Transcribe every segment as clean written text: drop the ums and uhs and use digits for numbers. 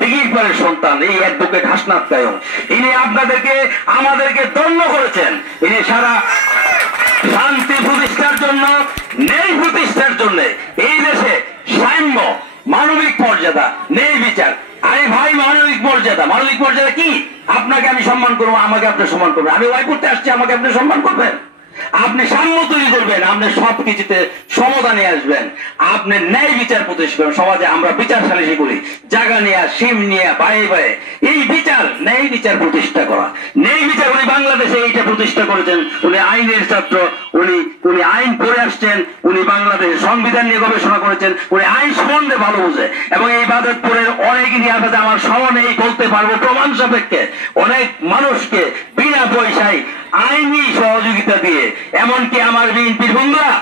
দিঘির পাড়ের সন্তান এই অ্যাডভোকেট হাসনাত কায়ুম, ইনি আপনাদেরকে আমাদেরকে দণ্ড করেছেন। ইনি সারা শান্তি প্রতিষ্ঠার জন্য, ন্যায় প্রতিষ্ঠার জন্য, এই দেশে সাম্য, মানবিক মর্যাদা, ন্যায় বিচার। আরে ভাই, মানবিক মর্যাদা কি? আপনাকে আমি সম্মান করবো, আমাকে আপনি সম্মান করবেন। আমি ওয়াই করতে আসছি, আমাকে আপনি সম্মান করবেন। আপনি সাম্য তৈরি করবেন, আপনি সবকিছুতে সমাধানে আসবেন, আপনি ন্যায় বিচার প্রতিষ্ঠা করবেন। সমাজে আমরা বিচার সালিশি করি, জায়গা নিয়ে, সিম নিয়ে, বায়ে বায়ে, এই বিচার, ন্যায় বিচার প্রতিষ্ঠা করা, ন্যায় বিচার। উনি বাংলাদেশে এইটা প্রতিষ্ঠা করেছেন। উনি আইনের ছাত্র, উনি আইন পড়ে আসছেন, উনি বাংলাদেশের সংবিধান নিয়ে গবেষণা করেছেন, উনি আইন সম্বন্ধে ভালো বোঝে। এবং এই বাদতপুরের অনেক ইতিহাস আছে, আমার সামনে বলতে পারবো প্রমাণ সাপেক্ষে, অনেক মানুষকে বিনা পয়সায় আইনি সহযোগিতা দিয়ে, এমনকি আমার বিএনপির বন্ধুরা,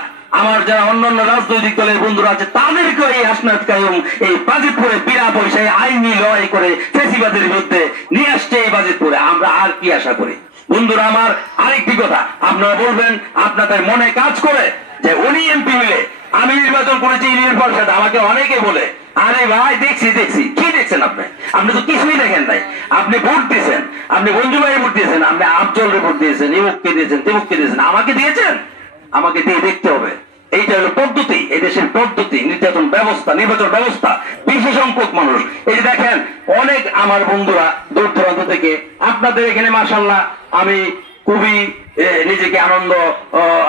আমার যারা অন্যান্য রাজনৈতিক দলের বন্ধুরা আছে, তাদেরকে এই হাসনাত কায়ুম এই বাজিতপুরে বিনা পয়সায় আইনি লড়াই করে ফ্যাসিবাদের বিরুদ্ধে নিয়ে আসছে এই বাজিতপুরে। আমরা আর কি আশা করি? বন্ধুরা আমার, আরেকটি কথা আপনারা বলবেন, আপনাদের মনে কাজ করে যে উনি এমপি হলে আমি নির্বাচন করেছি ইউনিয়ন পরিষদ। আমাকে অনেকে বলে, আরে ভাই দেখছি। কি দেখছেন আপনি? আপনি তো কিছুই দেখেন নাই। আপনি ভোট দিয়েছেন, আপনি বঞ্জু ভাইয়ের ভোট দিয়েছেন, আপনি আফজল ভোট দিয়েছেন, ইমুককে দিয়েছেন, তেমুককে দিয়েছেন, আমাকে দিয়েছেন? আমাকে দিয়ে দেখতে হবে। এইটা হলো পদ্ধতি, এই দেশের পদ্ধতি, নির্বাচন ব্যবস্থা। বিশেষ সংখ্যক মানুষ, এই যে দেখেন, অনেক আমার বন্ধুরা দূর দূরান্ত থেকে আপনাদের এখানে, মাশাআল্লাহ, আমি খুবই নিজেকে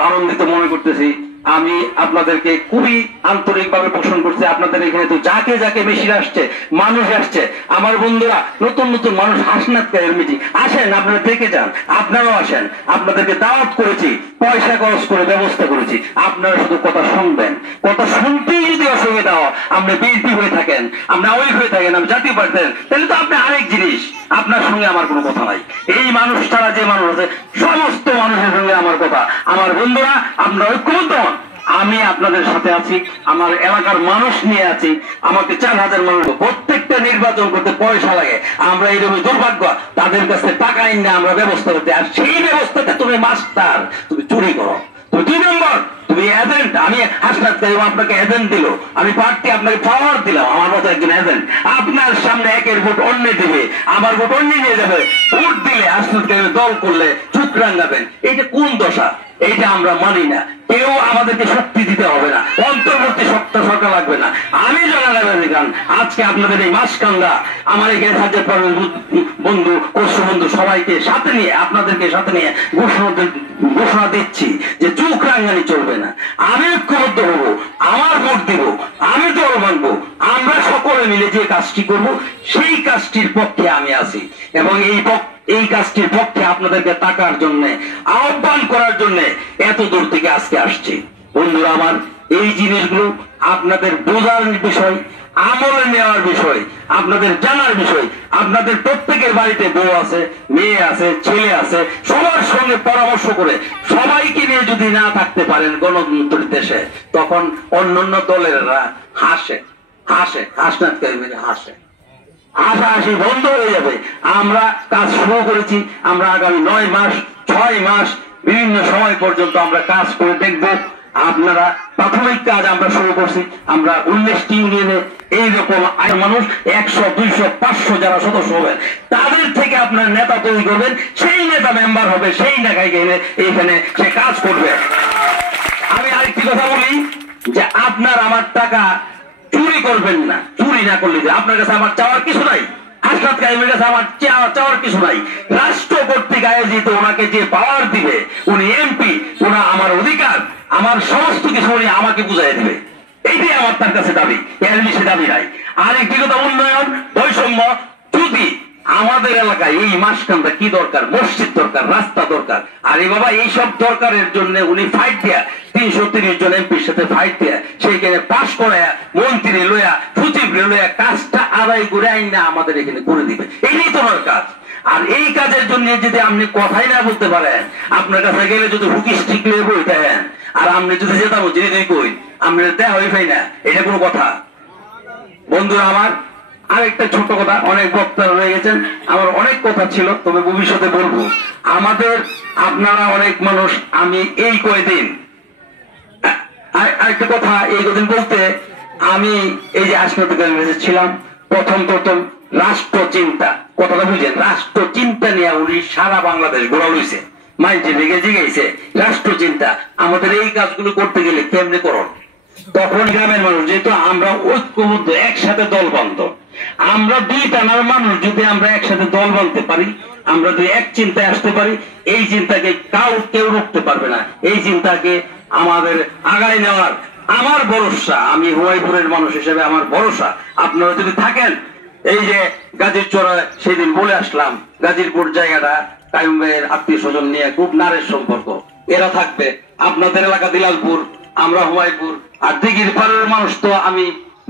আনন্দিত মনে করতেছি। আমি আপনাদেরকে খুবই আন্তরিকভাবে পোষণ করছি। আপনাদের এখানে তো যাকে মেশিন আসছে, মানুষ আসছে, আমার বন্ধুরা, নতুন মানুষ হাসনাত কায়ুম মিটিং আসেন, আপনারা দেখে যান, আপনারাও আসেন। আপনাদেরকে দাওয়াত করেছি, পয়সা খরচ করে ব্যবস্থা করেছি, আপনারা শুধু কথা শুনবেন। কথা শুনতেই যদি অসুবিধা হয়, আপনি বিএনপি হয়ে থাকেন, আপনি আওয়ামী হয়ে থাকেন, আপনি জাতীয় পার্টি, তাহলে তো আপনি আরেক জিনিস, আপনার সঙ্গে আমার কোনো কথা নাই। এই মানুষ ছাড়া যে মানুষ আছে, সমস্ত মানুষের সঙ্গে আমার কথা। আমার বন্ধুরা, আপনারা ঐক্যবদ্ধ হন। আমি আপনাদের সাথে আছি, আমার এলাকার মানুষ নিয়ে আছি। আমাকে 4000 মানুষ, প্রত্যেকটা নির্বাচন করতে পয়সা লাগে। আমরা এইরকম দুর্ভাগ্য, তাদের কাছে টাকা এনে আমরা ব্যবস্থা করতে, আর সেই ব্যবস্থাতে তুমি মাস্টার, তুমি চুরি করো, তুমি 2 নম্বর, তুমি এজেন্ট। আমি হাসনাত কায়ুম আপনাকে এজেন্ট দিল, আমি পার্টি আপনাকে পাওয়ার দিলাম, আমার মতো একজন এজেন্ট। আপনার সামনে একের ভোট অন্য দিবে, আমার ভোট অন্য নিয়ে যাবে। ভোট দিলে হাসনাত কায়ুম দল করলে চুপ রাঙ্গাবেন, এইটা কোন দশা? এইটা আমরা মানি না। কেউ আমাদেরকে শক্তি দিতে হবে না, অন্তর্বর্তী সরকার লাগবে না। আমি জনগণ আজকে আপনাদের এই মাসকান্দা, আমার এই হাজার বন্ধু, কৃষক বন্ধু, সবাইকে সাথে নিয়ে, আপনাদেরকে সাথে নিয়ে ঘোষণা দিচ্ছি যে চোখ রাঙ্গানি চলবে না। আমি ঐক্যবদ্ধ হব, আমার ভোট দিব, আমি দল মানবো। আমরা সকলে মিলে যে কাজটি করব, সেই কাজটির পক্ষে আমি আছি, এবং এই কাজটির পক্ষে আপনাদেরকে টাকার জন্য, আহ্বান করার জন্য এত দূর থেকে আজকে আসছে। বন্ধুরা আমার, এই জিনিসগুলো আপনাদের বোঝার বিষয়, আমলে নেওয়ার বিষয়, আপনাদের জানার বিষয়। আপনাদের প্রত্যেকের বাড়িতে বউ আছে, মেয়ে আছে, ছেলে আছে, সবার সঙ্গে পরামর্শ করে সবাইকে নিয়ে যদি না থাকতে পারেন গণতন্ত্রের দেশে, তখন অন্যান্য দলেরা হাসনাত কায়ুমের হাসাহাসি বন্ধ হয়ে যাবে। আমরা কাজ শুরু করেছি, আমরা আগামী 9 মাস 6 মাস বিভিন্ন সময় পর্যন্ত আমরা কাজ করে দেখব। আপনারা প্রাথমিক কাজ আমরা শুরু করছি। আমরা 19টি ইউনিয়নে এইরকম মানুষ 100, 200, 500 যারা সদস্য হবেন, তাদের থেকে আপনার নেতা তৈরি করবেন, সেই নেতা মেম্বার হবে, সেই নেতাকে গেলে এইখানে সে কাজ করবে। আমি আরেকটি কথা বলি যে আপনার আমার টাকা চুরি করবেন না। চুরি না করলে আপনার কাছে আমার চাওয়ার কিছু নাই, হাসনাত কায়ুমের কাছে আমার চাওয়ার কিছু নাই। রাষ্ট্র কর্তৃক আয়োজিত ওনাকে যে পাওয়ার দিবে, উনি এমপি, ওনা আমার অধিকার, আমার সমস্ত কিছু উনি আমাকে বুঝাই দেবে, এইটাই আমার তার কাছে দাবি, এর বেশি দাবি নাই। আর একটি কথা, উন্নয়ন, বৈষম্য, যদি আমাদের এলাকায় এই মাসকান্দা কি দরকার, মসজিদ দরকার, রাস্তা দরকার, আরে বাবা এইসব দরকারের জন্য উনি ফাইট দেয়া, 330 জন এমপির সাথে ফাইট দেয়া, সেইখানে পাশ করে মন্ত্রী লইয়া, সচিব লইয়া কাজটা আদায় করে আইন না আমাদের এখানে করে দিবে, এই তো ওনার কাজ। আর এই কাজের জন্য যদি আপনি কথাই না বলতে পারেন, আপনার কাছে গেলে যদি হুকিস ঠিক লিয়ে বই দেন, আর আপনি যদি যেতাম জিনিস কই, আপনি দেয়া হয়ে পাই না, এটা কোনো কথা? বন্ধুরা আমার, আরেকটা ছোট কথা, অনেক বক্তারা রয়ে গেছেন, আমার অনেক কথা ছিল, তবে ভবিষ্যতে বলবো। আমাদের আপনারা অনেক মানুষ, আমি এই কয়দিন আরেকটা কথা এই কদিন বলতে, আমি এই যে হাসপাতালে ছিলাম, প্রথম রাষ্ট্র চিন্তা, কথাটা বুঝেন, রাষ্ট্র চিন্তা নিয়ে উনি সারা বাংলাদেশ ঘোরা লইছে, মাইন্ডে লেগে জিগেছে রাষ্ট্র চিন্তা। আমাদের এই কাজগুলো করতে গেলে কেমনে করণ? তখন গ্রামের মানুষ, যেহেতু আমরা ঐক্যবদ্ধ, একসাথে দল বান্ধ, আমরা দুই টানার মানুষ যদি আমরা একসাথে দল বাঁধতে পারি, আমরা যদি এক চিন্তায় আসতে পারি, এই চিন্তাকে কেউ রুখতে পারবে না। এই চিন্তাকে আমাদের আগায় নেওয়ার আমার ভরসা, আমি হুমায়পুরের মানুষ হিসেবে আমার ভরসা, আপনারা যদি থাকেন। এই যে গাজীর চোরা সেদিন বলে আসলাম, গাজীরপুর জায়গাটা কাইয়ুম ভাইয়ের আত্মীয় স্বজন নিয়ে খুব নারের সম্পর্ক, এরা থাকবে। আপনাদের এলাকা দিলালপুর, আমরা হুমায়পুর, আর দিঘির পাড়ের মানুষ তো আমি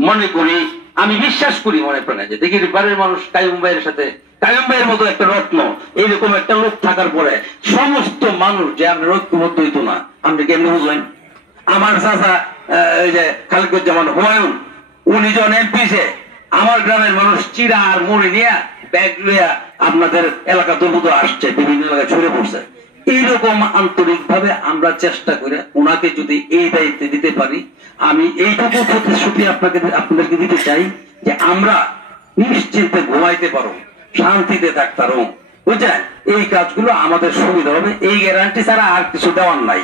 মনে করি, আমি বিশ্বাস করি মনে প্রাণে যে দিঘির পাড়ের মানুষ কাইয়ুম ভাইয়ের সাথে, কাইয়ুম ভাইয়ের মতো একটা রত্ন, এইরকম একটা লোক থাকার পরে সমস্ত মানুষ যে আপনার ঐক্যবদ্ধ হইতো না, আপনি কেমনি বুঝলেন? আমার চাচা এই যে খালিকুজ্জামান হুমায়ুন, উনি যখন এমপি, আমার গ্রামের মানুষ চিরা আর মুড়ি নিয়ে ব্যাগ লিয়া আপনাদের এলাকা দুর্গত আসছে, বিভিন্ন এলাকায় ছড়ে পড়ছে। এইরকম আন্তরিক ভাবে আমরা চেষ্টা করে ওনাকে যদি এই দায়িত্বে দিতে পারি, আমি এইটুকু প্রতিশ্রুতি আপনাদেরকে দিতে চাই যে আমরা নিশ্চিন্তে ঘুমাইতে পারো, শান্তিতে থাকতে পারো, বুঝছেন? এই কাজগুলো আমাদের সুবিধা হবে, এই গ্যারান্টি ছাড়া আর কিছু দেওয়ার নাই।